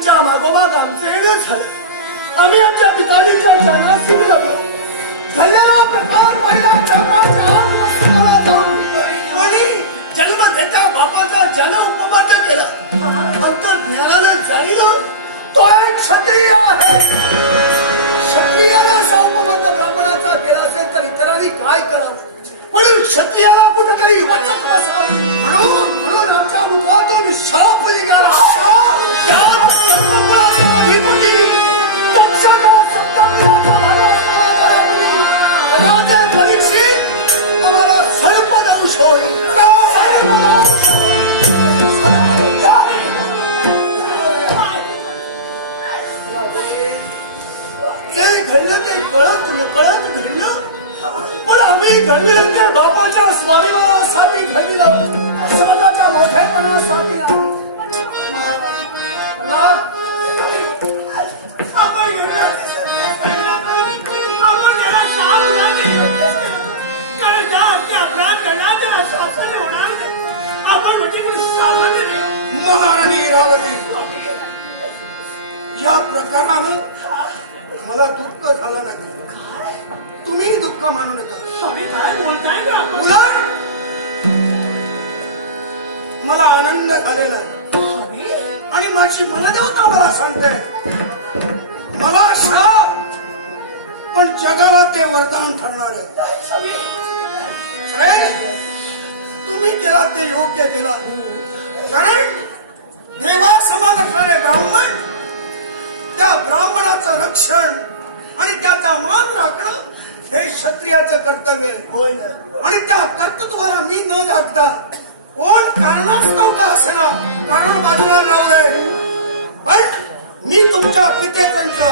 तुमच्या मागोमाग आमचं येणं झालं. आम्ही आमच्या पिताजीच्या चरणास लागलो. घडलेला प्रकार पाहिला चरणाच्या जाऊन आणि जन्म देता बापाचा जन उपबद्ध केला. अंतर्ज्ञानानं जाणीलं तो एक क्षत्रिय आहे. क्षत्रियाला असा उपबद्ध ब्राह्मणाचा केला असेल तर इतरांनी काय करावं. म्हणून क्षत्रियाला कुठं काही वचक बसावं म्हणून आमच्या मुखातून शाप निघाला. अधिपती दक्षाचा सप्तमीनाचा राजे परीक्षित आम्हाला सर्पदंश होईल. जे घडलं ते कळत घडलं. पण आम्ही घडविलं ते बापाच्या स्वाभिमानासाठी घडविलं, स्वतःच्या मोठेपणासाठी नाही. महाराणी रावती, या प्रकारानं मला दुःख झालं नाही. तुम्ही दुःख मानू नका. काय बोलताय का? मला आनंद झालेला आणि माझी मनदेवता मला सांगते मला शाप पण जगाला ते वरदान ठरणार आहे. तुम्ही केला ते योग्य केला. कारण देवा समान असणारे ब्राह्मण, त्या ब्राह्मणाचं रक्षण आणि त्याचा मान राखणं हे क्षत्रियाचं कर्तव्य होय. आणि त्या कर्तृत्वाला मी न जागता कोण कारणास्तव का असणार कारण बाजूला लावलंय. पण मी तुमच्या पितेचं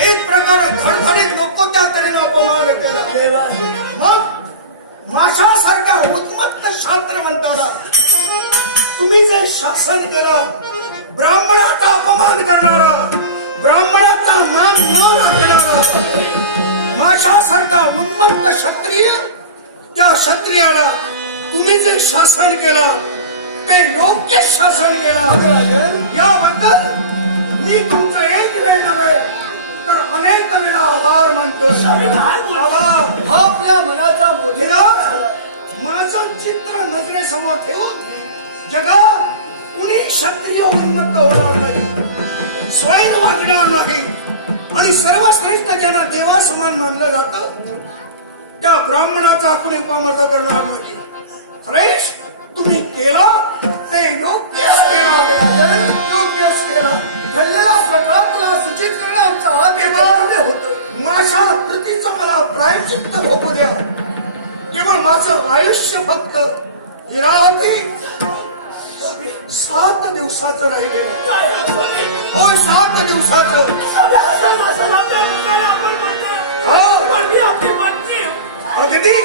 एक प्रकारे धडधडीत नको त्या तऱ्हेनं अपमान केला. मग माशासारख्या उन्मत्त शास्त्रवंताला तुम्ही जे शासन केलं, ब्राह्मणाचा अपमान करणारा, ब्राह्मणाचा मान न राखणारा, माशासारखा उन्मत्त क्षत्रिय, त्या क्षत्रियाला तुम्ही जे शासन केलं ते योग्य शासन केलं. याबद्दल मी तुमचं एक वेळ नव्हे तर अनेक वेळा आभार मानतो. आपल्या मनाचा बोधीला माझं चित्र नजरेसमोर ठेवून जगात कुणी क्षत्रिय उन्मत्त होणार नाही, स्वैर वागणार नाही आणि सर्वश्रेष्ठ ज्यांना देवा समान मानलं जातं त्या ब्राह्मणाचा कुणी पामर्द करणार नाही. श्रेष्ठ तुम्ही केला ते योग्यच केला. घडलेला प्रकार तुला सूचित करणं आमचा आदेश होतं. माझ्या कृतीचं मला प्रायश्चित्त होऊ द्या. केवळ माझं आयुष्य फक्त इरावती 7 दिवसाचं राहिले. होय 7 दिवसाचं. अगदी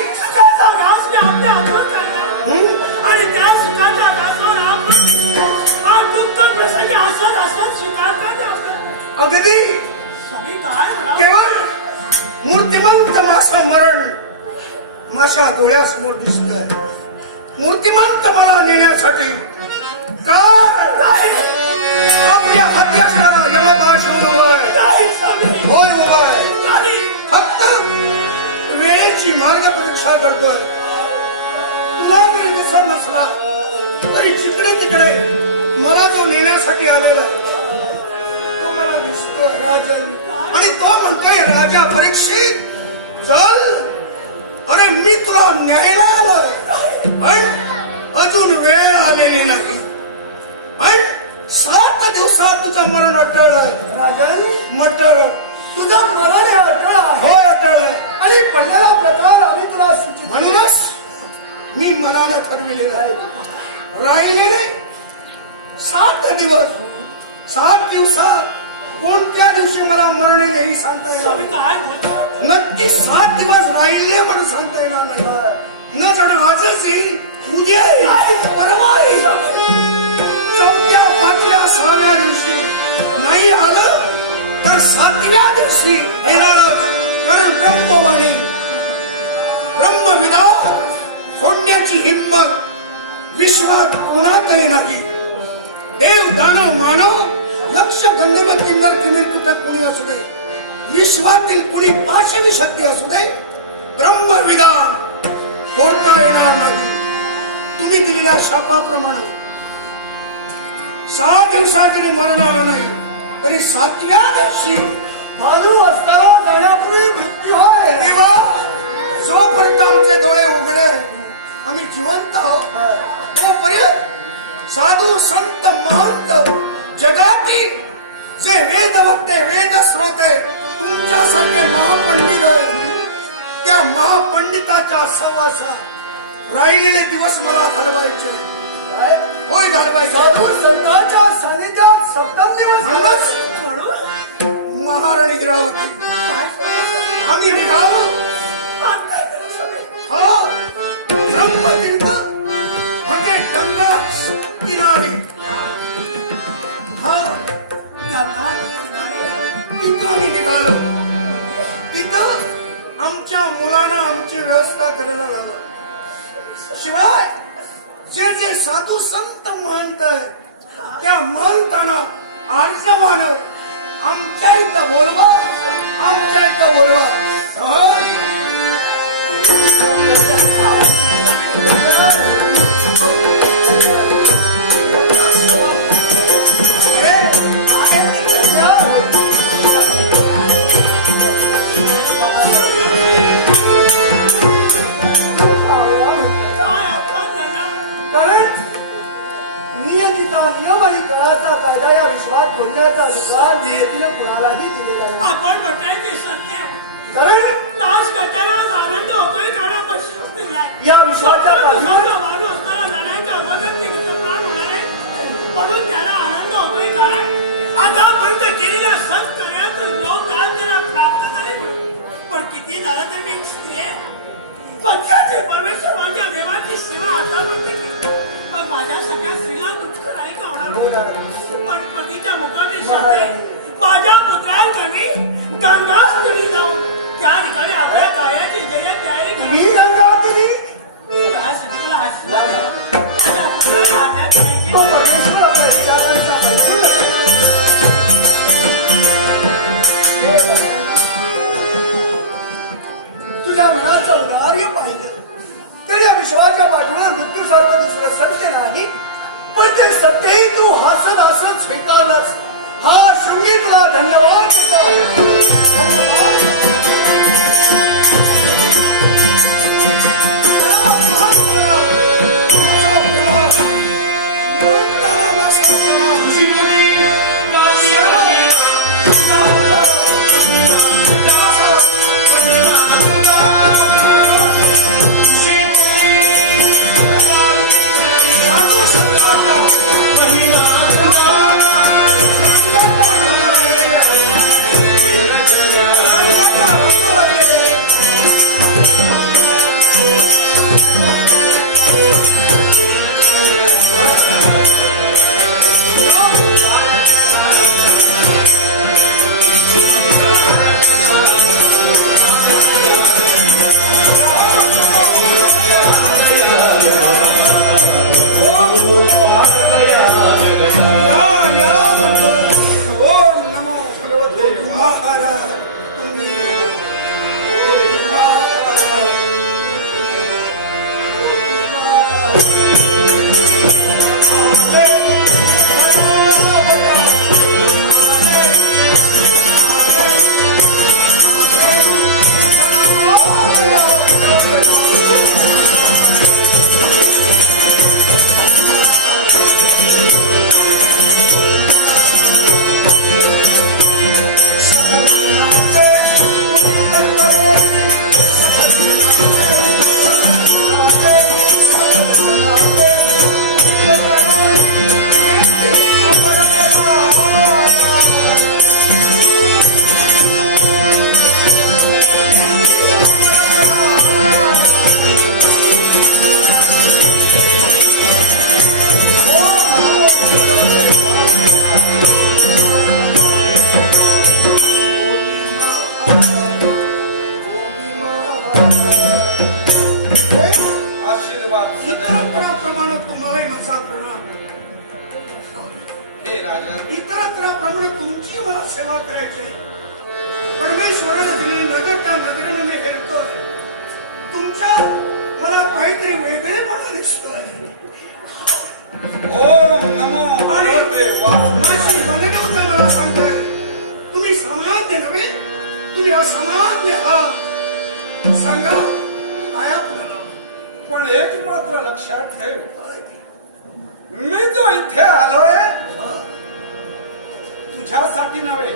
आणि त्या सुखाच्या घासावर आपण दुःख प्रसंगी हसत स्वीकारतात. अगदी केवळ मूर्तिमंत मासा मरण माझ्या डोळ्यासमोर दिसतंय. मूर्तिमंत मला नेण्यासाठी आपल्या हाती असणारा यमपाशून उभा आहे. होय उभा आहे. फक्त वेळेची मार्ग प्रतीक्षा करतोय. तुला जरी दिसत नसला तरी जिकडे तिकडे मला जो नेण्यासाठी आलेला तो मला दिसतोय राजन. आणि तो म्हणतोय राजा परीक्षित चल. अरे मी तुला न्यायला आलोय पण अजून वेळ आलेली नाही. पण 7 दिवसात तुझं मरण अटळलंय राजन. मटळ तुझं मरण अटळ आहे. होय अटळलंय. आणि पडलेला प्रकार आम्ही तुला सूचित म्हणूनच मी मनानं ठरविलेलं आहे. राहिलेले 7 दिवस. 7 दिवसात कोणत्या दिवशी मला मरण येईल सांगता येणार नक्की. 7 दिवस राहिले म्हणून सांगता येणार नाही. न जण आजच येईल, उद्या येईल, परवा येईल, 4थ्या 5व्या 6व्या दिवशी नाही आलं तर 7व्या दिवशी येणारच. कारण ब्रह्मवाणी ब्रह्मविदा सोडण्याची हिंमत विश्वात कोणातही नाही. देव दानव मानव लक्ष गंधेवर किंजर किमीर कुठे कुणी असू दे, विश्वातील कुणी पाशवी शक्ती असू दे, ब्रह्मविधान फोडता येणार नाही. तुम्ही दिलेल्या शापाप्रमाणे 6 दिवसात जरी मरण आलं नाही तरी 7व्या दिवशी मानू असताना जाण्यापूर्वी मृत्यू होय. देवा, जोपर्यंत आमचे डोळे उघडे आम्ही जिवंत आहोत तोपर्यंत साधू संत महंत जगातील जे वेदवक्ते वेद श्रोते तुमच्यासारखे महापंडित आहेत, त्या महापंडिताच्या सहवासात राहिलेले दिवस मला घालवायचे. होय, घालवायचे. साधू संतांच्या सानिध्यात सप्तम म्हणूनच महाराणी इंद्रावती आम्ही निघालो. हा ब्रह्मतीर्थ म्हणजे गंगा किनारी. हा तिथं आम्ही निघालो. तिथं आमच्या मुलांना आमची व्यवस्था करणं झालं. शिवाय जे जे साधू संत महंत त्या महंतांना आर्जवानं आमच्या इथं बोलवा, आमच्या इथं बोलवा. नियम आणि काळाचा कायदा या विश्वात कोणत्याचा अधिकार नियतीने कुणालाही दिलेला नाही. आपण म्हणायचे सत्य, कारण तास करतानाच आनंद होतोय, कारण या विश्वाच्या बाजूवर जाण्याच्या अगोदर ते प्राण होणार आहे, म्हणून त्याला आनंद होतोय. कारण आतापर्यंत केलेल्या सत्कार्याचं जो काळ त्याला प्राप्त झाले, पण किती झाला तरी एक स्त्री आहे. पक्षाचे परमेश्वर माझ्या देवाची सेवा आतापर्यंत केली, पण माझ्या सगळ्या स्त्रीला दुष्कर आहे का होणार? पण पतीच्या मुखातील शब्द माझ्या पुत्रांसाठी गंगास्थळी जाऊन त्या ठिकाणी आपल्या कार्याची जय्यत तयारी तुम्ही गंगा तुम्ही तो परमेश्वर आपल्या विचारांचा परिपूर्ण तुझ्या मनाचं उदार्य पाहिजे. त्या विश्वाच्या बाजूला मृत्यूसारखं दुसरं सत्य नाही, पण ते सत्यही तू हसत हसत स्वीकारलास. हा शृंगी तुला धन्यवाद इतरत्राप्रमाणे तुमची मला सेवा करायची. परमेश्वराने दिलेली नजर त्या नजरेने मी हेरतोय. तुमच्या मला काहीतरी वेगळेपणा दिसतोय. आणि माझी मनदेवता मला सांगतोय तुम्ही सामान्य नव्हे, तुम्ही असामान्य आहात. सांगा काय आपल्याला. पण एक मात्र लक्षात ठेव, मी जो इथे आलोय तुझ्यासाठी नव्हे.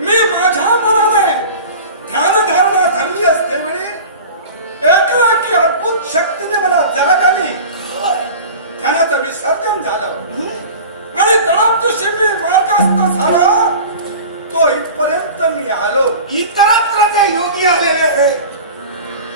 मी माझ्या मनाने ध्यानधारणा धरली असते वेळी एकाएकी अद्भुत शक्तीने मला जाग आली. ध्यानाचं विसर्जन झालं आणि तळापाशी मी मार्गस्थ झाला. तो इथपर्यंत मी आलो. इतरत्र ते योगी आलेले आहेत,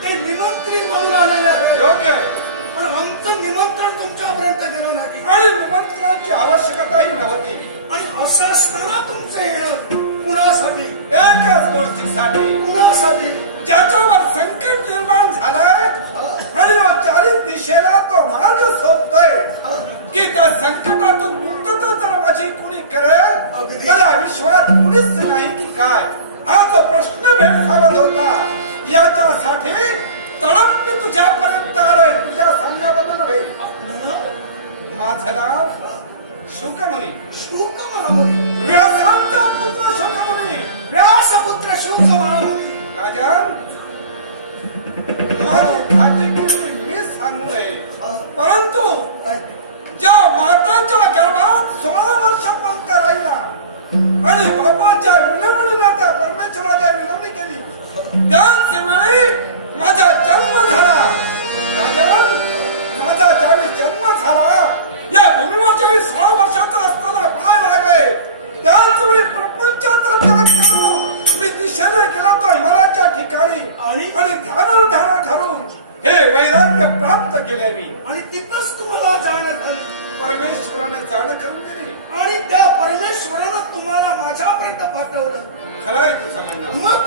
ते निमंत्रित म्हणून आलेले आहेत. योग्य आहे, पण आमचं निमंत्रण तुमच्यापर्यंत गेलं नाही आणि निमंत्रणाची आवश्यकताही नव्हती. आणि असं असताना तुमचं येणं कुणासाठी, एकाच गोष्टीसाठी, कुणासाठी. ज्याच्यावर संकट निर्माण झालंय आणि चारी दिशेला तो मार्ग शोधतोय की त्या संकटातून मुक्तता जर माझी कुणी करेल तर या विश्वात कुणीच नाही की काय, हा जो प्रश्न भेडसावत होता. याच्यासाठी तडप मी तुझ्यापर्यंत आलोय. तुझ्या सांगण्याबद्दल होईल. माझं नाव शुकमुनी. शुकमुनी. व्यासांचा पुत्र शुकमुनी. व्यासपुत्र शुकमुनी. राजन, माझी खात्री मी सांगू नये, परंतु ज्या माताच्या गर्भात 16 वर्ष पंख राहिला आणि बाबाच्या विनवणीला त्या परमेश्वराने विनवणी केली, त्याच वेळी माझा जन्म झाला. राजन, माझा ज्यावेळी जन्म झाला, या भूमीवरच्या 16 वर्षाचा असताना पाय लागले, त्याच वेळी प्रपंचाचा त्याग केला. मी दिशेने गेलो तो हिमालयाच्या ठिकाणी आणि ध्यान धरून हे वैराग्य प्राप्त केले मी. आणि तिथंच तुम्हाला जाण झाली. परमेश्वराने जाण करून दिली आणि त्या परमेश्वरानं तुम्हाला माझ्यापर्यंत पाठवलं. खरंय तुझं म्हणणं. मग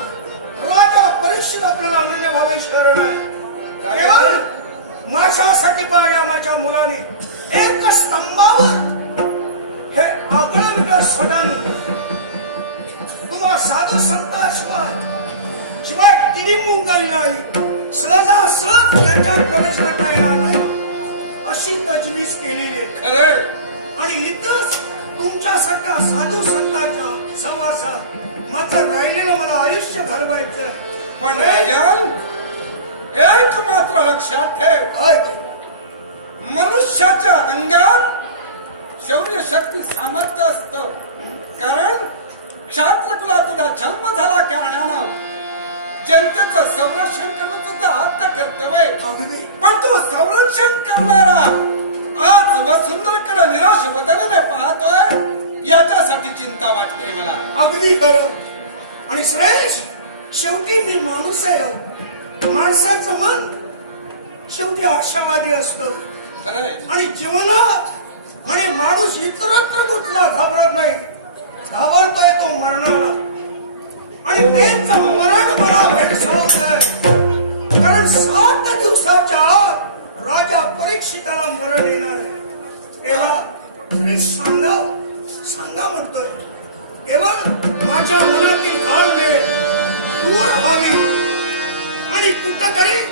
राजा परीक्षित आपल्याला अनन्य भावे शरण आहे. केवळ माझ्यासाठी पाहिल्या माझ्या मुलाने एक स्तंभावर हे आगळं सणाने तुम्हा साधू संताशिवाय तिने मुंगाली नाही, सहजासहज त्यांच्यात प्रवेश करता येणार नाही अशी तजवीज केलेली आहे. आणि इथंच तुमच्यासारख्या साधू संतांच्या सहवासात माझं राहिलेलं मला आयुष्य घालवायचं. पण एक मात्र लक्षात ठेव, मनुष्याच्या अंगात शौर्य शक्ती सामर्थ्य असतं. कारण क्षात्रकुलातला जन्म झाला कारणानं जनतेचं संरक्षण करणं सुद्धा आद्य कर्तव्य आहे. पण तो संरक्षण करणारा आज वसुंधरेकडे निराश बदलणे पाहतोय, याच्यासाठी चिंता वाटते मला. अगदी खरं. आणि श्रेष्ठ, शेवटी मी माणूस आहे. माणसाचं मन शेवटी आशावादी असतं. आणि जीवनात आणि माणूस इतरत्र कुठला घाबरत नाही, घाबरतोय तो मरणाला. आणि तेच मरण मला भेडसावतंय. कारण 7 दिवसाच्या आत राजा परीक्षिताला मरण येणार आहे. तेव्हा सांगा म्हणतोय, केवळ माझ्या मनातील काळने दूर व्हावी आणि कुठेतरी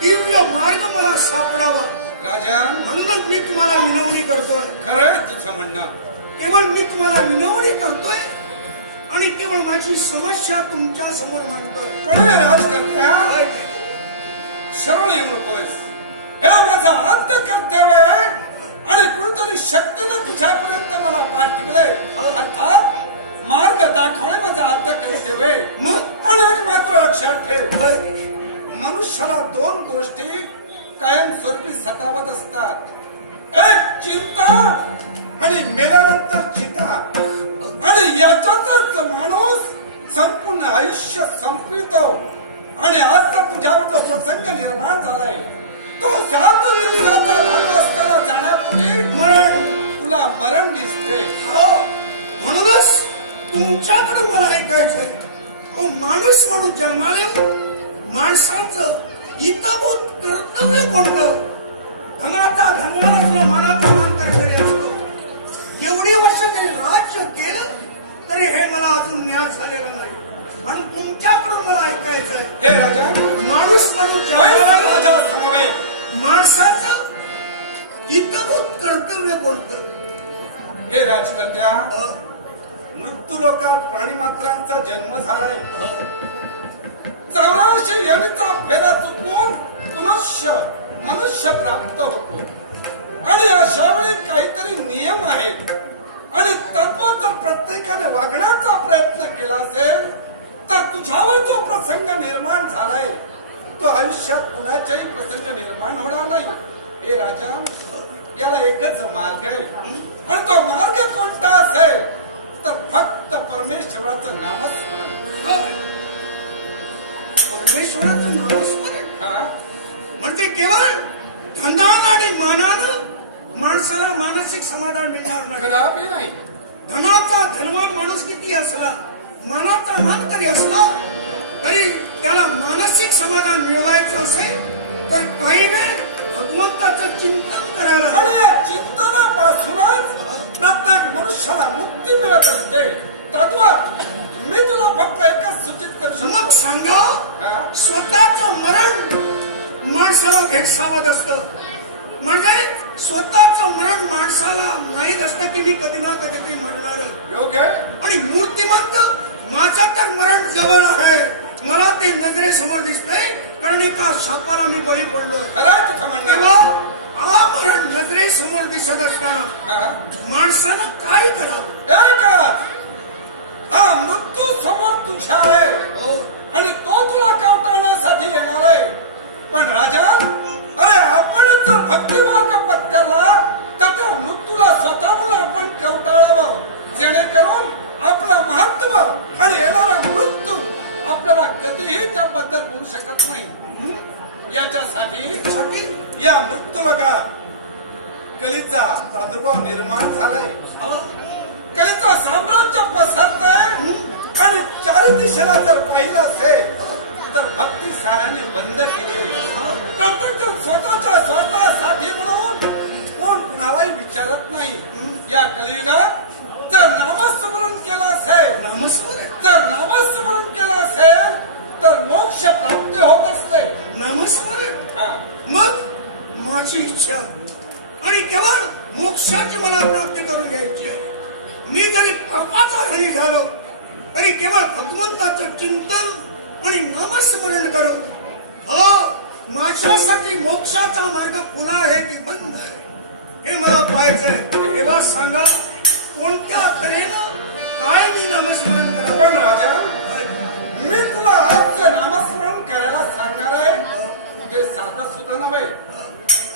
दिव्य मार्ग मला सापडावा. म्हणूनच मी तुम्हाला विनवणी करतोय. खरंय तुझं म्हणणं. केवळ मी तुम्हाला विनवणी करतोय आणि केवळ माझी समस्या तुमच्या समोर मांडतोय. श्रवण येऊ नकोस. हे माझा अंत कर्तव्य आहे आणि कोणतरी शक्तीने तुझ्यापर्यंत मला पाठवले, अर्थात मार्ग दाखवणे माझा अंत कर्तव्य. पण एक मात्र लक्षात ठेव, मनुष्याला 2 गोष्टी कायमस्वरूपी सतावत असतात. एक चिंता आणि मेल्यानंतर चिंता. आणि याच्यातच माणूस संपूर्ण आयुष्य संपवितो. आणि आजचा तुझ्यावर प्रसंग निर्माण झालाय, तो 7 दिवसाचा भाग असताना जाण्यापूर्वी तुला मरण दिसते. म्हणूनच तुमच्याकडून मला ऐकायचंय, तो माणूस म्हणून जन्माला माणसाचं हितभूत कर्तव्य कोणतं? धनाचा धनवान असतो, मनाचा मान कर्तव्य असतो. एवढी राजा याला एकच मार्ग आहे आणि तो मार्ग कोणता असेल तर फक्त परमेश्वराचं नामस्मरण. परमेश्वराचं नामस्मरण म्हणजे केवळ धनानं आणि मानानं माणसाला मानसिक समाधान मिळणार नाही. धनाचा धनवान माणूस किती असला, मानाचा मान तरी असला तरी त्याला मानसिक समाधान मिळवायचं असेल तर काही वेळ भगवंताचं चिंतन करायला आणि या चिंतनापासूनच प्रत्येक मनुष्याला मुक्ती मिळत असते. तद्वत मी तुला फक्त एकच सूचित करू मग सांगा, स्वतःचं मरण माणसाला भेडसावत असतं. म्हणजे स्वतःचं मरण माणसाला माहीत असतं की मी कधी ना कधी ते मरणार योग्य आणि मूर्तिमंत माझं तर मरण जवळ आहे, मला ते नजरेसमोर दिसतंय कारण एका शापाला मी बळी पडलोय. तेव्हा हा मरण नजरेसमोर दिसत असताना माणसानं काय करावं? हा मृत्यू समोर तुझ्या आहे आणि तो तुला कवटाळण्यासाठी येणार आहे. पण राजा अरे आपण जर भक्ती मार्ग पत्करला तर त्या मृत्यूला स्वतःहून आपण कवटाळावं जेणेकरून आपलं महत्व आणि येणारा मृत्यू आपल्याला कधीही त्याबद्दल बोलू शकत नाही. याच्यासाठी या मृत्यूला कलीचा प्रादुर्भाव निर्माण झालाय. कलीचं साम्राज्य पसरतंय आणि चार दिशेला जर पाहिलं असेल तर भक्ती साऱ्याने बंद केली. प्रत्येक स्वतःच्या स्वतःसाठी म्हणून कोण कुणालाही विचारत नाही. या कलियुगात जर नामस्मरण केलं असेल जर नामस्मरण केलं असेल तर मोक्ष प्राप्ती होत असते. नामस्मरण मग माझी इच्छा आणि केवळ मोक्षाची मला प्राप्ती करून घ्यायची आहे. मी जरी पापाचा धनी झालो तरी केवळ भगवंताचं चिंतन आणि नामस्मरण करू. माझ्यासाठी मोक्षाचा मार्ग खुला आहे की बंद आहे हे मला पाहायचंय. तेव्हा सांगा कोणत्या तऱ्हेनं काय मी नामस्मरण करा. पण राजा मी तुला आजचं नामस्मरण करायला सांगणार आहे. हे साधं सुद्धा नव्हे.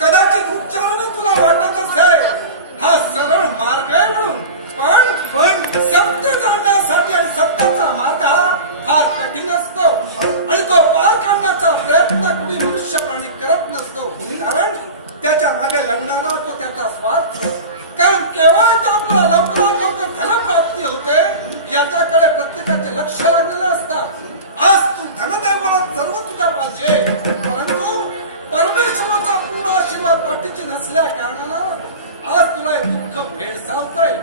कदाचित उच्चारानं तुला वाटत असेल हा सरळ मार्ग आहे म्हणून. पण सत्य जाणण्यासाठी आणि सत्याचा मार्ग हा कठीण असतो आणि तो पार करण्याचा प्रयत्न कुणी मनुष्य प्राणी करत नसतो. कारण त्याच्या मागे लढणारा तो त्याचा स्वार्थ. कारण केव्हा त्यामुळे लवकरात लवकर धनप्राप्ती होते याच्याकडे प्रत्येकाचे लक्ष लागलेलं असतात. आज तू धनदैवात सर्व तुझ्या पाहिजे परंतु परमेश्वराचा पूर्ण आशीर्वाद पाठीची नसल्या कारणानं आज तुला हे दुःख भेडसावतंय.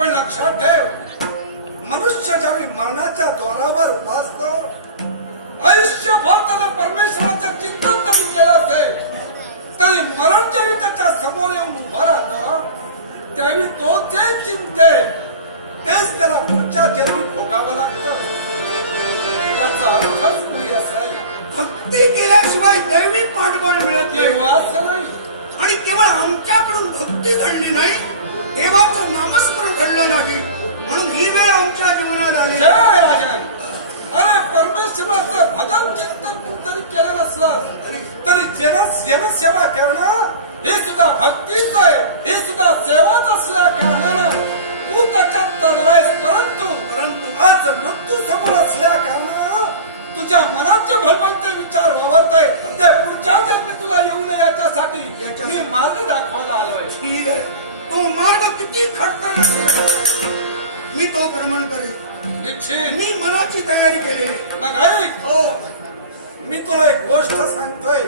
पण लक्षात ठेव मनुष्य ज्यावेळी मरणाच्या द्वारावर उभा असतो आयुष्यभर त्यानं परमेश्वराचं चिंतन जरी केलं असेल तरी मरण ज्यावेळी त्याच्या समोर येऊन उभं राहतं त्यावेळी तो जे चिंते तेच त्याला पुढच्या जन्मी भोगावं लागतं. याचा अर्थच नाही असेल. भक्ती केल्याशिवाय दैविक पाठबळ मिळत नाही आणि केवळ आमच्याकडून भक्ती घडली नाही देवाचं नामस्मरण घडलं नाही म्हणून ही वेळ आमच्या जीवनात आली. अरे परमेश्वराचं भजन चिंतन जरी केलं नसलं तरी जनसेवा करणं हे सुद्धा भक्तीच आहे. हे सुद्धा सेवाच असल्या कारणानं तू त्याच्यात तरलायस. परंतु आज मृत्यू समोर असल्या कारणानं तुझ्या मनात जे भगवंत विचार वावरत आहे ते पुढच्या जन्मी तुला येऊ नये याच्यासाठी मी मार्ग दाखवायला आलोय. ठीक आहे, तो मार्ग किती खडतर मी तो भ्रमण करेन. मी मनाची तयारी केली. मी तुला एक गोष्ट सांगतोय.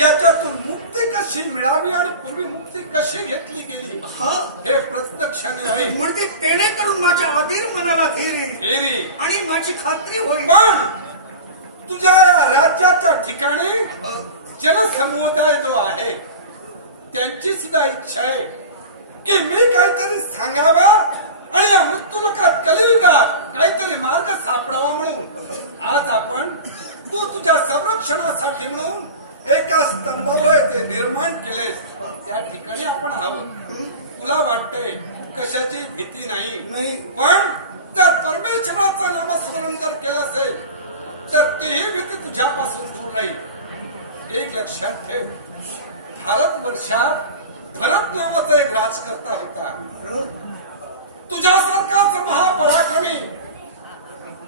याच्यातून मुक्ती कशी मिळावी आणि पूर्वी मुक्ती कशी घेतली गेली हे प्रत्यक्षाने आहे. म्हणजे तेणेकडून माझ्या अधीर मनाला धीर येईल आणि माझी खात्री होईल. पण तुझ्या राज्याच्या ठिकाणी जनसमुदाय जो आहे त्यांची सुद्धा इच्छा आहे की मी काहीतरी सांगावा आणि या मृत्यूलोकात कलियुगात काहीतरी मार्ग सापडावा म्हणून आज आपण तू तुझ्या संरक्षणासाठी म्हणून एका स्तंभावर ते निर्माण केले त्या ठिकाणी आपण आहोत. तुला वाटतंय कशाची भीती नाही. पण जर परमेश्वराचं नामस्मरण जर केलं असेल तर तेही भीती तुझ्यापासून दूर नाही. एक लक्षात ठेव भारत वर्षात भरत नावाचा एक राजकर्ता होता. तुझ्यासारखाच महापराक्रमी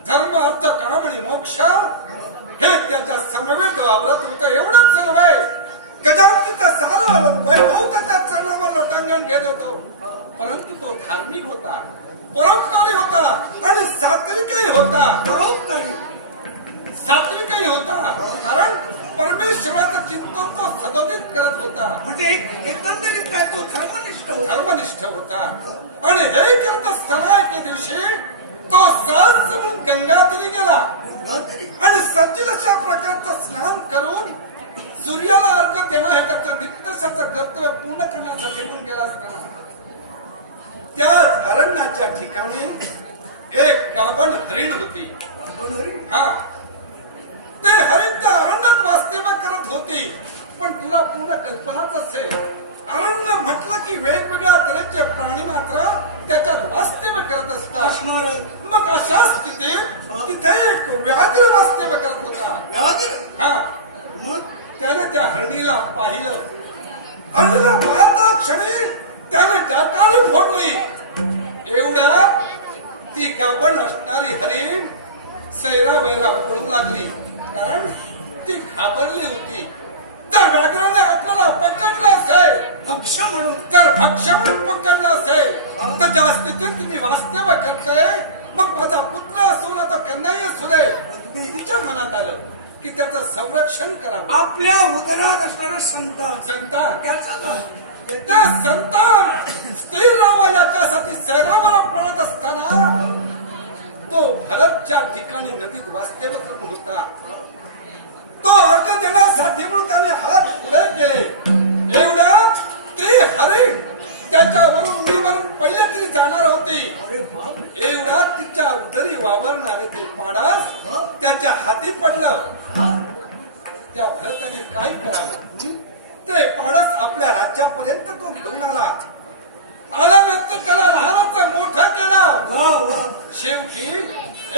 धर्म अर्थ काम आणि मोक्ष हे त्याच्या समवेत वावरत होतं. एवढंच सर्व गजानचा सारा वैभव त्याच्या चरणावर लोटांगण घेत होतो. परंतु तो धार्मिक होता, परोपकारी होता आणि सात्विकही होता. सात्विकही होता कारण परमेश्वराचं चिंतन तो सतोदित करत होता. म्हणजे एकंदरीत काय तो धर्मनिष्ठ होता. आणि हे करत असताना एके दिवशी तो सहज गंगातीरी गेला आणि सज्जनच्या प्रकारचं स्नान करून सूर्याला अर्घ देणं हे त्याचं नित्यशाचं कर्तव्य पूर्ण करण्यासाठी पण केला असताना त्या अरण्याच्या ठिकाणी एक गाभण हरिण होती. हा, ते हरिण त्या अरण्यात वास्तव्य करत होती. पण तुला पूर्ण कल्पनाच असेल, अरण्य म्हटलं की वेगवेगळ्या तऱ्हेचे प्राणी मात्र त्याच्यात वास्तव्य करत असतात. मग अशा स्थितीत तिथे एक व्याघ्र वास्तव्य करत होता. हा, मग त्याने त्या हरणीला पाहिलं. हरणीला पाहता क्षणी त्याने डकाळून फोडली. एवढं ती गाभण असणारी हरीण सैरावैरा पडू लागली. कारण ती घाबरली होती. त्या व्याघ्राने आपल्याला पकडलं असेल, भक्ष्य म्हणून भक्ष्य म्हणून पकडलं असेल तर ज्या स्थितीत तुम्ही वास्तव्य करताय, मग माझा पुत्र असो ना तर कन्याही असू दे, तिच्या मनात आलं की त्याचं संरक्षण करावं. आपल्या उदरात असणारं संतान त्याचं काय? त्या संतान स्त्री लावायला त्यासाठी सैरावाला पडत असताना तो भरतच्या ठिकाणी नदीत वास्तव्य करत होता. तो अर्घ देण्यासाठी म्हणून त्याने हात पुढे केले. एवढ्या ती हरिण त्याच्यावरून उडीवर पहिले ती जाणार होती. एवढा तिच्या उदरी वावरणारे ते पाडस त्याच्या हाती पडलं. त्या भरताने काय करावं? ते पाडस आपल्या राज्यापर्यंत तो घेऊन आला. आल्यानंतर त्याला लहानाचा मोठा केला. शेवटी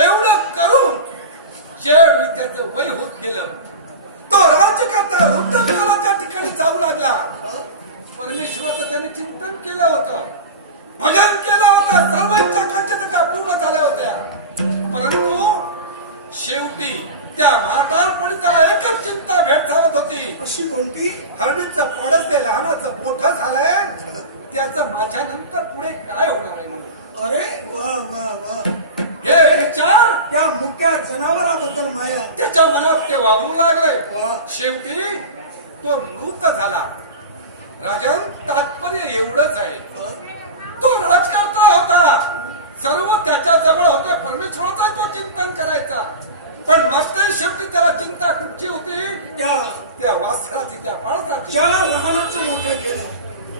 एवढं करून ज्यावेळी त्याचं वय होत गेलं, तो राजकर्ता रुद्रदेवाच्या ठिकाणी जाऊ लागला. परमेश्वराचं त्याने चिंतन केलं होतं, भजन केलं होतं, सर्वांच्या त्याच्या पूर्ण झाल्या होत्या. परंतु शेवटी त्या म्हातारपणी त्याला एकच चिंता भेडसावत होती. अशी कोणती? हरणीचं पाडस त्या लहानाचं मोठं झालंय, त्याचं माझ्यानंतर पुढे काय होणार आहे? अरे वा वा वा, हे विचार त्या मुक्या जनावराबद्दल माया त्याच्या मनात ते वागू लागले. वा. शेवटी तो मृत झाला. राजन, तात्पर्य एवढंच आहे, तो राजकर्ता होता, सर्व त्याच्या जवळ होते, परमेश्वराचा तो चिंतन करायचा. पण मग शेवटी त्याला चिंता कुठची होती? त्या वासराची, त्या माणसाची. ज्या लहानाचं मोठं केलं,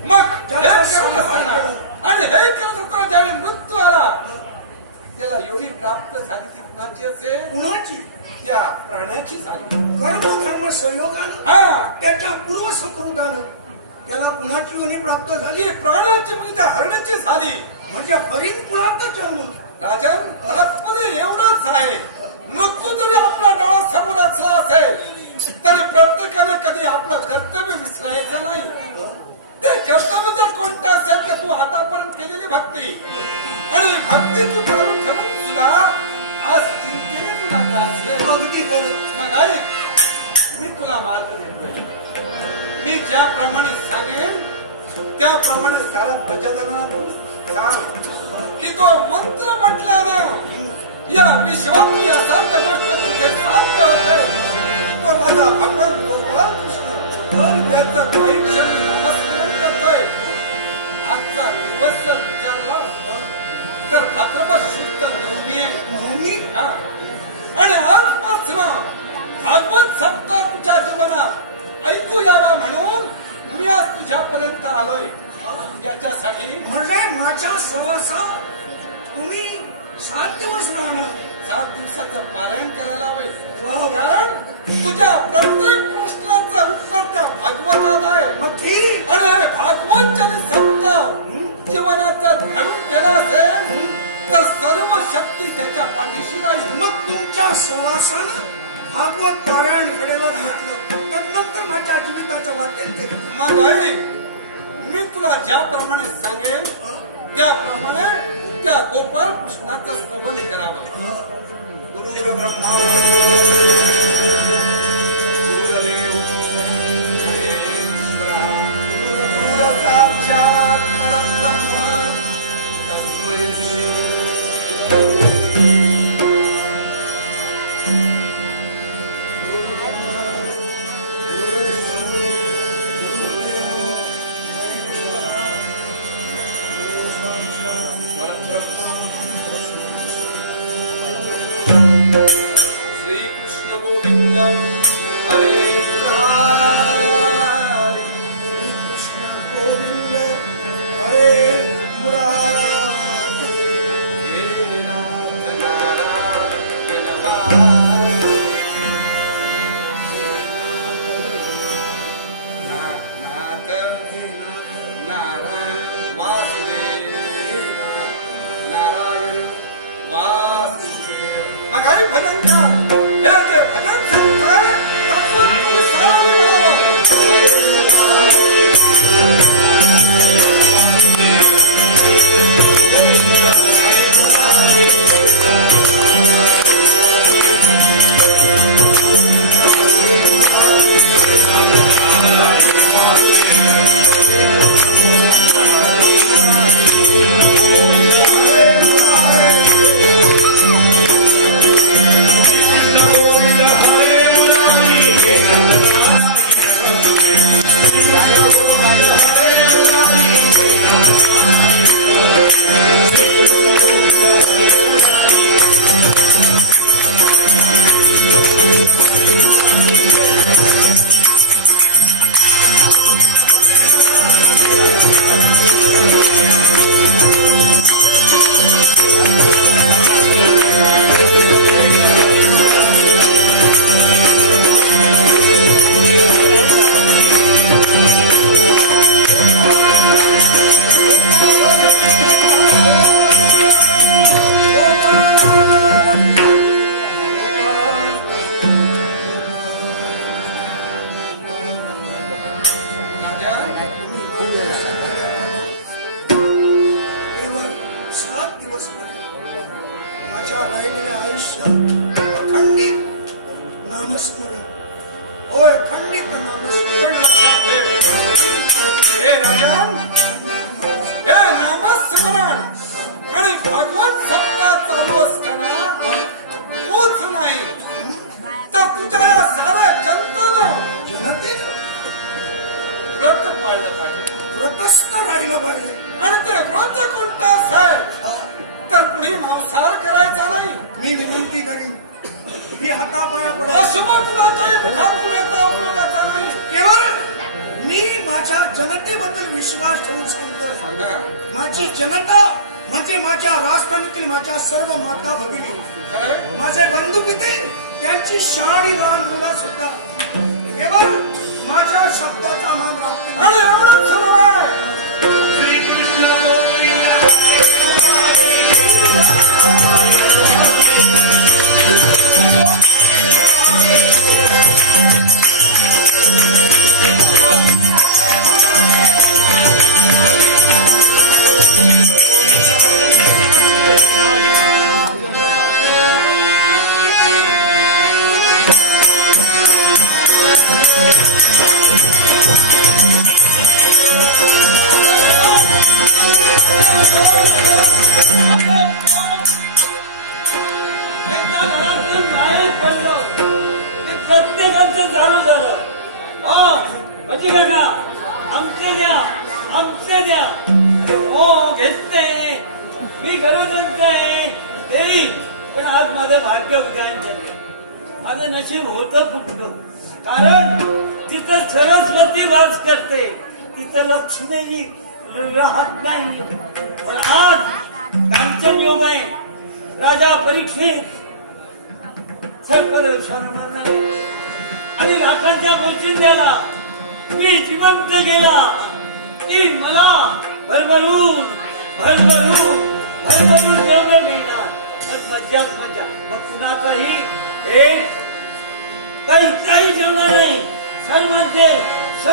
मग हे करत असताना आणि हे करत असताना ज्यावेळी मृत्यू आला, त्याला एवढी प्राप्त झाली कुणाची असेल? कुणाची? त्या प्राण्याची झाली. कर्म संयोगानं, हा, त्याच्या पूर्व सुकृतानं त्याला कुणाची योनी प्राप्त झाली? प्राण्याची म्हणजे त्या हरणाची झाली. म्हणजे हरिण कुणाचा जन्म? राजन, तात्पर्य एवढंच आहे, मृत्यू जरी आपला डोळ्यासमोर असला असेल तरी प्रत्येकाने कधी आपलं कर्तव्य विसरायचं नाही. ते कर्तव्य जर कोणतं असेल तर तू आतापर्यंत केलेली भक्ती आणि भक्ती तू करून ठेवून सुद्धा आज चिंतेने तुला त्रास. अगदी खरं. मी तुला मार्ग देतोय. मी ज्याप्रमाणे सांगेन त्याप्रमाणे सारा प्रजाजनाला सांग की तो मंत्र म्हटल्यानं या विश्वात असाध्य गोष्ट साध्य होते. तो माझा भगवान भगवान कृष्ण त्याचं काही क्षण नामस्मरण करतोय. आजचा दिवस विचारला तर भाद्रपद शुद्ध नवमी आहे. आणि आजपासून भागवत सत्य तुझ्या जीवनात ऐकू यावा म्हणून मी आज तुझ्यापर्यंत आलोय. याच्यासाठी म्हणजे माझ्या सहवासात तुम्ही 7 दिवस राहणार. 7 दिवसाचं पारायण करायला हवंय. कारण तुझ्या प्रत्येक प्रश्नाचं उत्तर त्या भागवताला आहे. मग ठीक. आणि भागवत जरी सत्य जीवनाचं घडून केलं असेल तर सर्व शक्ती त्याच्या पाठीशी राहील. मग तुमच्या सहवासानं भागवत पारायण घडेला घातलं, त्यानंतर माझ्या जीविताचं वाटेल ते मग त्याप्रमाणे त्या गोपाळ कृष्णाचं स्तवन करावं. गुरुर ब्रह्मा गुरुदेव महेश्वरा गुरुर साक्षात परब्रह्म तस्मै श्री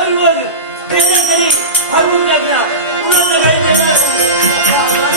सर्व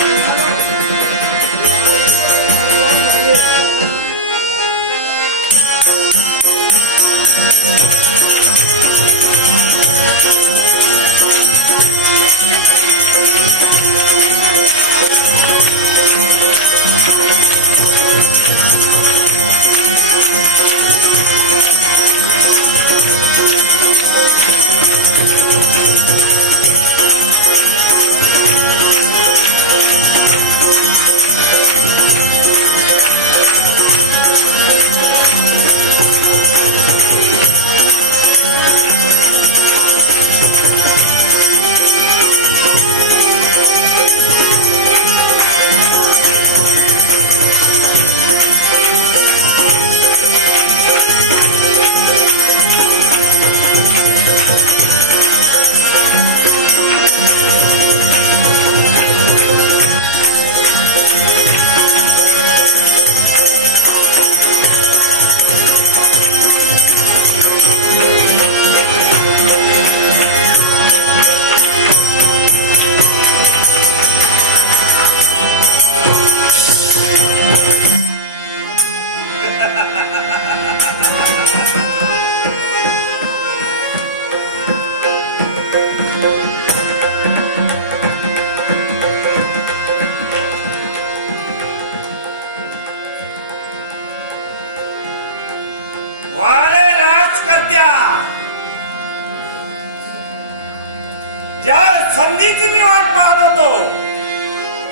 ज्या संधीची मी वाट पाहत होतो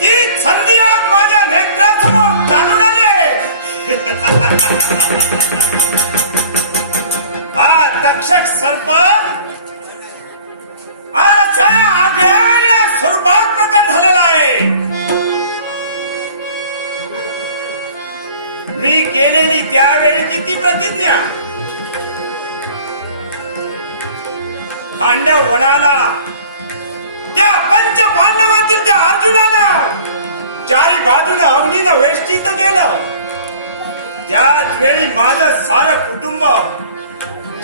ती संधी आज माझ्या नेत्रासमोर चालून आली. हा तक्षक सर्प आज आग्र्याच्या स्वरूपात प्रकट झालेला आहे. मी गेलेली त्यावेळी किती प्रतिज्ञा खांड्या वनाला त्या पंच पांडवांच्या त्या अर्जुनानं चारी बाजूला अवनीनं वेष्टीत केलं. त्याच वेळी माझं सारं कुटुंब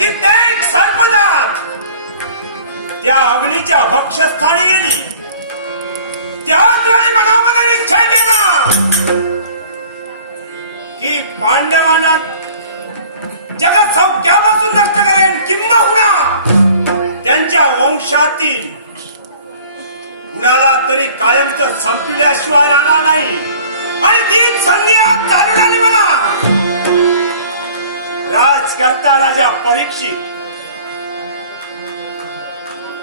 कित्येक सर्पनाथ त्या अग्नीच्या भक्षस्थानी गेली. त्याच वेळी मनामध्ये निश्चय केला की पांडवांना जगत सौख्यापासून नष्ट करेन, किंबहुना त्यांच्या वंशातील कुणाला तरी कायमचं संपल्याशिवाय राहणार नाही. आणि तीच संधी आज चालून आली मला. राजकर्ता राजा परीक्षित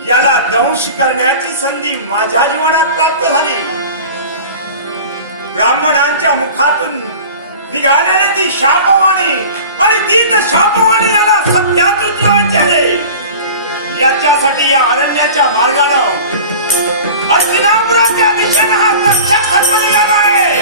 याला दंश करण्याची संधी माझ्या जीवनात प्राप्त झाली. ब्राह्मणांच्या मुखातून निघालेली ती शापवाणी आणि तीच शापवाणी याला सत्यात उतरवायची आहे. याच्यासाठी या अरण्याच्या मार्गानं हस्तिनापुराच्या दिशेनं हा तक्षक सर्प निघाला आहे.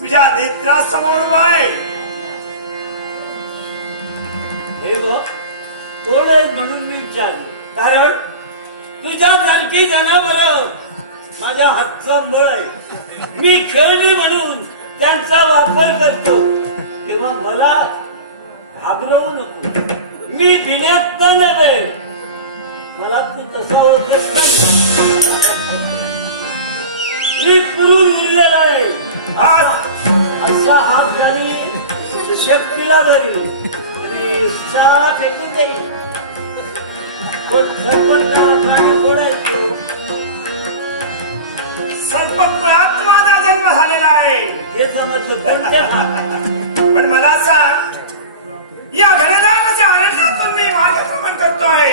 तुझ्या नेत्रासमोर आहे. हे बघ कोण आहे म्हणून मी विचारलं, कारण तुझ्यासारखी जनावरं माझ्या हातचं बळ आहे. मी खेळणे म्हणून त्यांचा वापर करतो, तेव्हा मला घाबरवू नको. मी भिण्यात नव्हे, मला तू तसा ओळखत नाही. मी पुरून उरलेला आहे. असा हात घाली शक्तीला धरी आणि सारा फेकून देईल. पण सरपंचाला प्राणी फोडायचं. सर्पकुळात माझा जन्म झालेला आहे हे समजलं कोणत्या पण मला सांग, या घडणाऱ्या अरण्यातून मी मार्गक्रमण करतोय.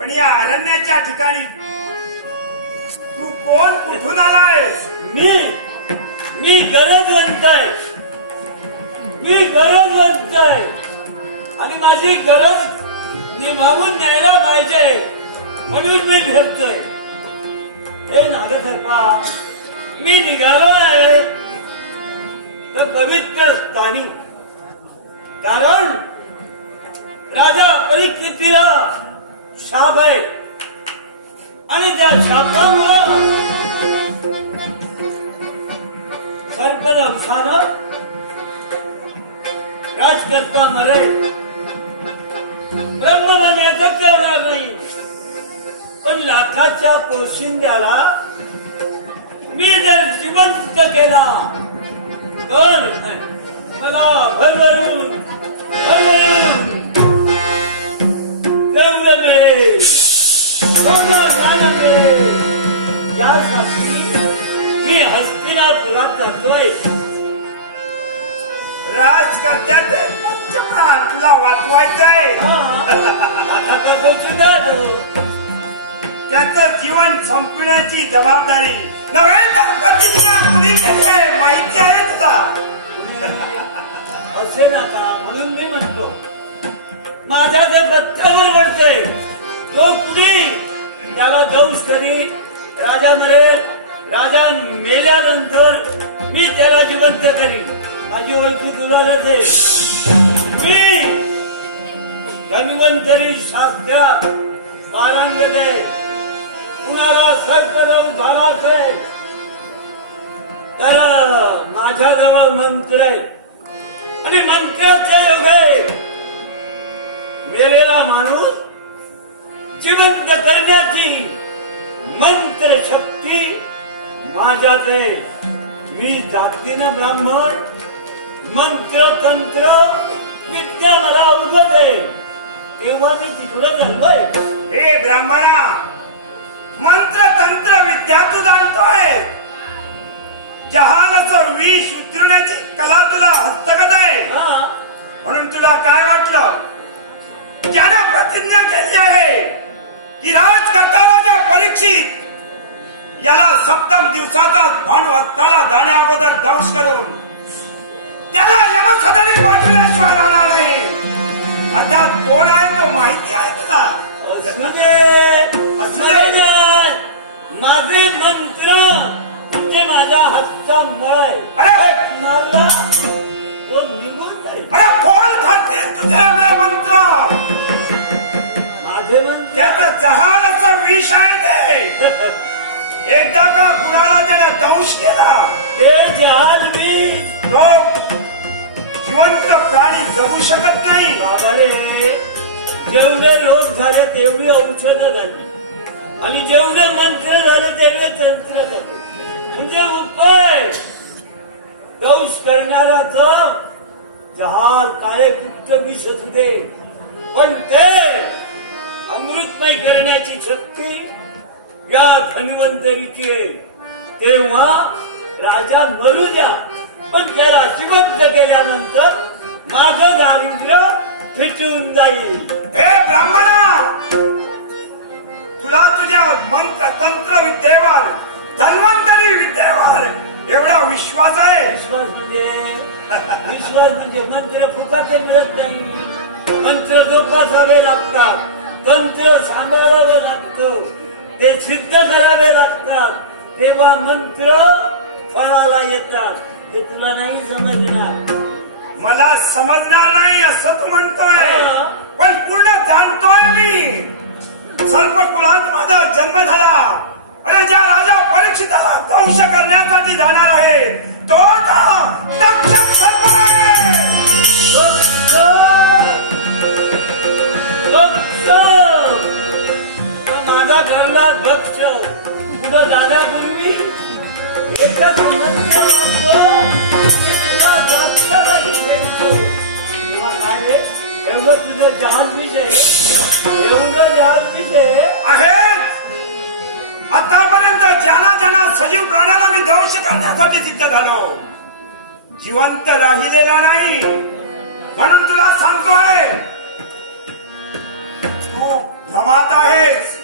पण या अरण्याच्या ठिकाणी तू कोण, कुठून आलायस? मी गरजवंत आहे. मी गरजवंत आहे आणि माझी गरज निभावून न्यायला पाहिजे म्हणून मी फिरतोय. हे नागसर्पा, मी निघालो आहे तर पवित्र स्थानी, कारण राजा परीक्षितीला शाप आहे आणि त्या शापामुळं सर्पदंशानं राजकर्ता मरेल. ब्रह्ममर्यादा ठेवणार नाही, पण लाखाच्या पोशिंद्याला मी जर जिवंत केला तर मला भरभरून द्रव्य मिळेल, सोनं नाणं मिळेल. यासाठी मी हस्तिनापुरात जातोय. राजकर्त्याचे पंचप्राण तुला वाचवायचंय. त्याचं जीवन संपण्याची जबाबदारी नव्हे तर माहिती आहे तुला. असे नका म्हणून मी म्हणतो, माझ्या जे पथ्यावर म्हणतोय तो कुणी त्याला दंश करी राजा मरेल राजा मेल्यानंतर मी त्याला जिवंत करीन. माझी ओळखी तुलाच आहे. मी धन्वंतरी शास्त्रात पारंगत आहे. कुणाला सर्पदंश झालाच आहे तर माझ्याजवळ मंत्र आहे आणि मंत्राचे योगे मेलेला माणूस जिवंत करण्याची मंत्र शक्ती माझ्यात आहे. मी जातीनं ब्राह्मण, मंत्र तंत्र विद्या मला अवगत आहे. तेव्हा मी तिकडं चाललोय. हे ब्राह्मणा, मंत्र तंत्र विद्या तू जाणतोय. जहालाचं विष उतरवण्याची कला तुला हस्तगत आहे. म्हणून तुला काय वाटलं? ज्याने प्रतिज्ञा केली आहे की राजकर्ता परीक्षित याला सप्तम दिवसाचा भानुहत्ताला जाण्या अगोदर दंश करून त्याला यमसदनी पाठवल्याशिवाय राहणार नाही. आता कोण आहे तो माहिती आहे तुला? माझे मंत्र म्हणजे माझ्या हस्तामुळे मारला तो निघून जाईल. कोण खाते तुझे मंत्र? माझे मंत्र त्याचं जहालाचा विष आहे ते. एकदा का कुणाला त्याला दंश केला ते जहाल विष तो जिवंत प्राणी जगू शकत नाही. बाबा रे, जेवढे रोग झाले तेवढी औषधं झाली आणि जेवढे मंत्र झाले तेवढे तंत्र झाले. म्हणजे उपाय दंश करणाराच जहाल काळे कुठ विष असू दे पण ते अमृतमय करण्याची शक्ती या धन्वंतरीची आहे. तेव्हा राजा मरू द्या पण त्याला जिवंत केल्यानंतर माझं दारिद्र्य फिटून जाईल. हे ब्राह्मणा, तुला तुझ्या मंत्र तंत्र विद्येवर धन्वंतरी विद्येवर एवढा विश्वास आहे? विश्वास म्हणजे मंत्र फुकाचे मिळत नाही. मंत्र जोपासावे लागतात, तंत्र सांभाळावं लागतं, ते सिद्ध करावे लागतात, तेव्हा मंत्र फळाला येतात. हे तुला नाही समजणार. मला समजणार नाही असं तू म्हणतोय पण पूर्ण जाणतोय मी. सर्पकुळात माझा जन्म झाला आणि ज्या राजा परीक्षिताला दंश करण्यासाठी जाणार आहे तो दक्ष सर्प आहे. माझा घरला दक्ष पुढे जाण्यापूर्वी एकच एवढं तुझं जहाल विषय एवढं जहाल विषय आहे. आतापर्यंत ज्याला ज्याला सजीव प्राण्याला मी दंश करण्यासाठी सिद्ध झालो, जिवंत राहिलेला नाही. म्हणून तुला सांगतोय तू भ्रमात आहेस.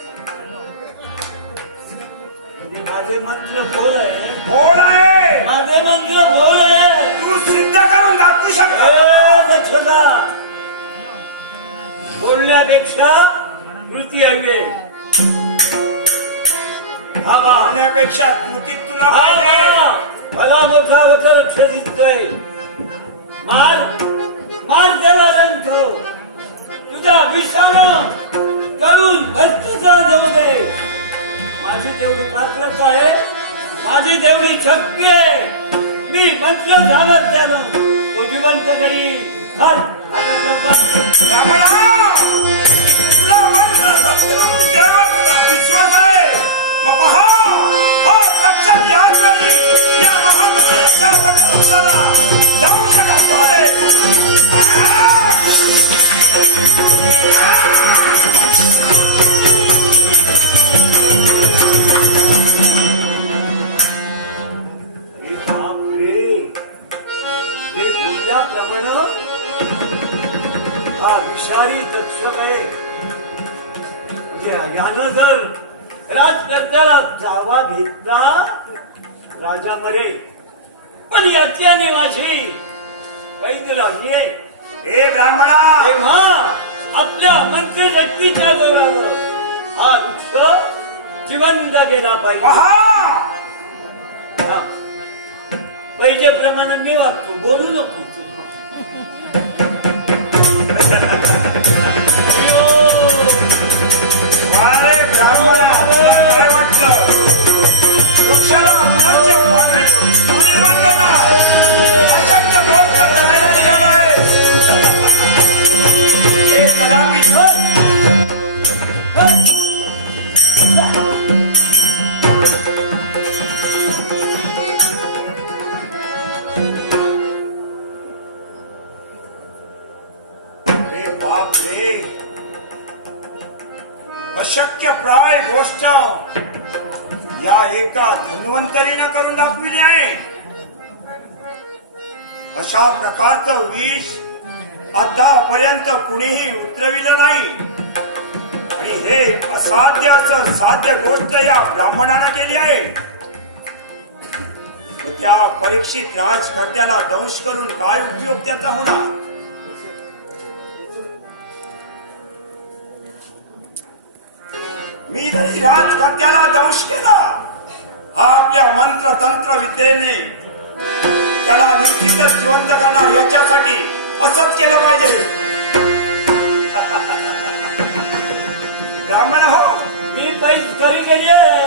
माझे मंत्र बोल आहे, कोण आहे? माझे मंत्र बोल आहे. तू सिद्ध करून दाखवू शकतो? बोलण्यापेक्षा कृती हवी. बोलण्यापेक्षा कृती तुला मला मोठा वटर लक्ष दिसतोय. मार मार त्याला लंथ तुझ्या विषानं करून भरपूर जाऊ दे. माझी तेवढी पात्रता आहे, माझी तेवढी शक्य आहे. मी मंत्र सामर्थ्यानं तो जिवंत करी. विश्वास आहे मग लक्षात घ्या या जाऊ शकत हा विषारी तक्षक आहे. यानं जर राजकर्त्याला जावा घेतला राजा मरेल पण याच्या निवासी पैद लागली. हे ब्राह्मणा, तेव्हा आपल्या मंत्रशक्तीच्या जोरावर हा वृक्ष जिवंत केला पाहिजे. प्रमाणे मी वागतो, बोलू नको. अरे ब्राह्मणा, काय वाटलं वृक्षाला अन्नाचे अशक्य प्राय गोष्ट या एका धन्वंतरीनं करून दाखविली आहे. अशा प्रकारचं विष आतापर्यंत कुणीही उतरविलं नाही आणि हे असाध्य असं साध्य गोष्ट या ब्राह्मणानं केली आहे. त्या परीक्षित राजकर्त्याला दंश करून काय उपयोग त्याचा होणार. मी जरी राजकर्त्याला दंश केला, हा आपल्या मंत्र तंत्र विद्येने त्याला निश्चितच जिवंत करणार याच्यासाठी असंच केलं पाहिजे. ब्राह्मण हो, मी पैस करी गेली आहे.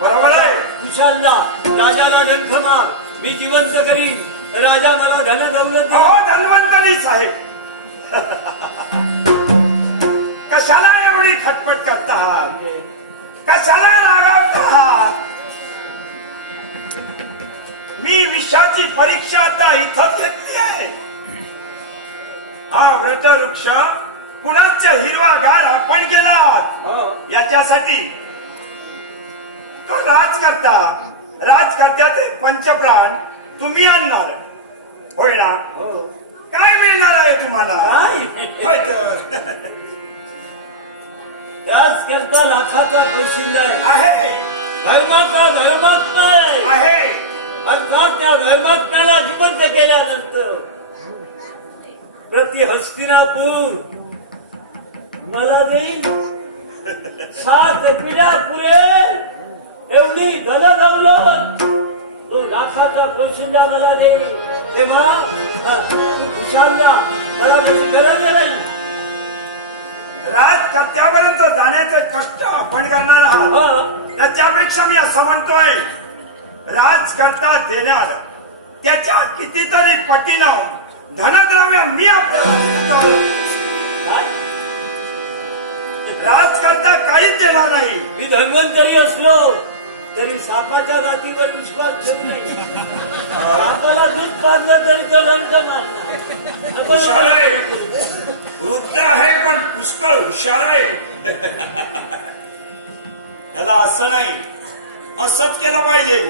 बरोबर आहे. कुशालला राजाला डंख मार, मी जिवंत करीन. राजा मला धन दौलत हो धन्वंतरी साहेब, कशाला एवढी खटपट करतात, कशाला रागावतात. मी विषाची परीक्षा आता इथं घेतली आहे. हा व्रतवृक्ष कुणाच्या हिरवागार आपण केलात याच्यासाठी तो राजकर्त्याचे पंचप्राण तुम्ही आणणार होय ना. काय मिळणार आहे तुम्हाला. त्याच करता लाखाचा प्रसिद्ध आहे. धर्माचा धर्मात्मा आहे. अर्थात त्या धर्मात्म्याला जिवंत केल्यानंतर प्रति हस्तिनापूर मला देईल. 7 पिढ्या पुरेल एवढी धन दौलत तो लाखाचा प्रसिद्धा मला देईल. तेव्हा विशालला मला त्याची गरज नाही. राजकर्त्यापर्यंत जाण्याचे कष्ट आपण करणार आहात. त्याच्यापेक्षा मी असं म्हणतोय, राजकर्ता देणार त्याच्या कितीतरी पटीनं धनद्रव्य मी आपल्याला. राजकर्ता काहीच देणार नाही. मी धन्वंतरी असलो तरी सापाच्या जातीवर विश्वास ठेवू नये. सापाला दूध पाजलं तरी तो रंग मारणार. वृद्ध आहे पण पुष्कळ हुशार आहे. त्याला असं नाही, असंच केलं पाहिजे.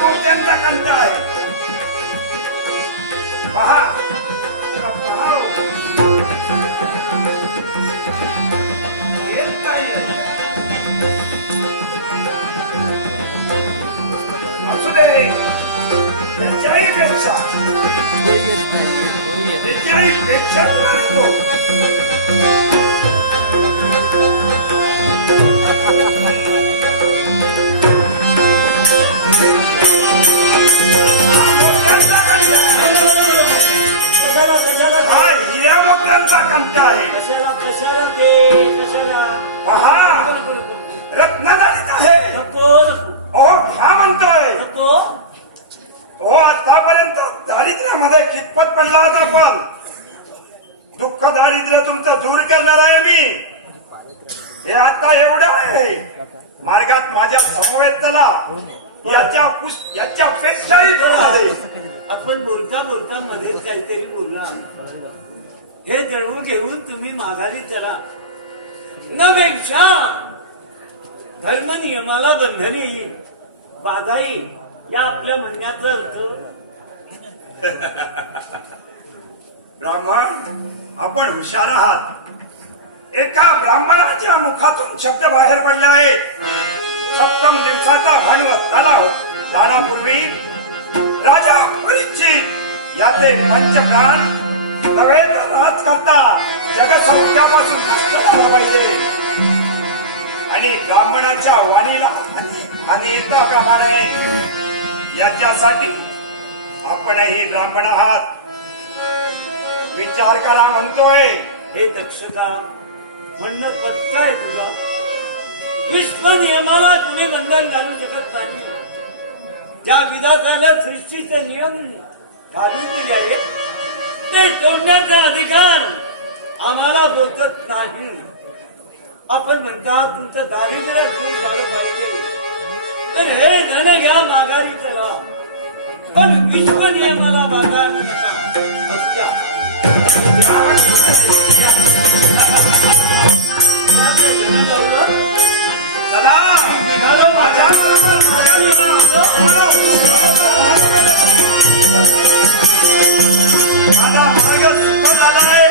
मोत्यांचा कंठ आहे. पहा पहा येत नाही. असू दे, त्याच्याही पेक्षा तुला देतो. कंठ आहे. कशाला कशाला ते कशाला पहा रत्नदानीत आहे. हो घ्या म्हणतोय. हो आतापर्यंत दारिद्र्यामध्ये खितपत पडला होता, पण दुःख दारिद्र्य तुमचं दूर करणार आहे मी. हे आता एवढं आहे. मार्गात माझ्या समवेत चला. याच्यापेक्षाही आपण बोलता बोलता मध्येच काहीतरी बोलला. हे जळवून घेऊन तुम्ही माघारी चला. नपेक्षा धर्म नियमाला बंधनी बाधा येईल या आपल्या म्हणण्याचा अर्थ. ब्राह्मण आपण हुशार आहात. एका ब्राह्मणाच्या मुखातून शब्द बाहेर पडले आहेत. सप्तम दिवसाचा भानवत तलाव जाण्यापूर्वी राजा परीक्षित याचे पंचप्राण नव्हे तर राजकर्ता जगसौख्यापासून नष्ट झाला पाहिजे आणि ब्राह्मणाच्या वाणीला हानी येता कामा नये. याच्यासाठी आपणही ब्राह्मण आहात. विचार करा म्हणतोय. हे दक्षता म्हणणं पत्ता आहे तुझा. विश्व नियमाला कुणी बंधन घालू शकत नाही. ज्या विधात्याला सृष्टीचे नियम घालून दिले आहेत ते तोडण्याचा अधिकार आम्हाला बोलत नाही. आपण म्हणता तुमचं दारिद्र्य दूर झालं पाहिजे तर हे धन घ्या माघारी चला, पण विश्व नियमाला माघार नका. चला निघालो माझ्या माझा मार्ग सुकर झाला आहे.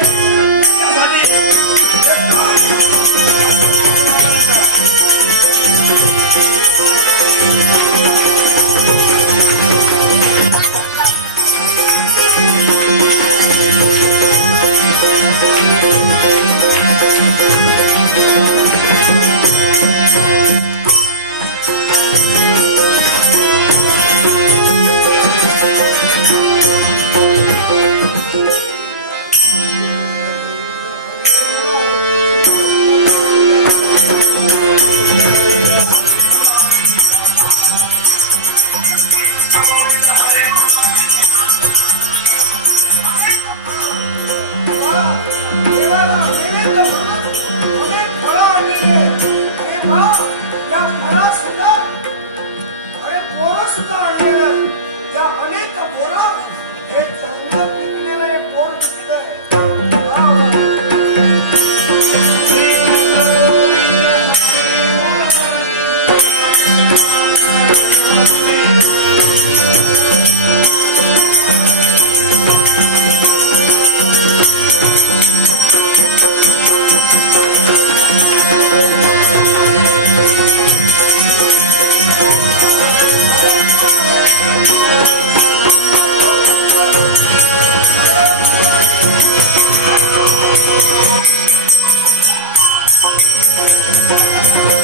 Thank you.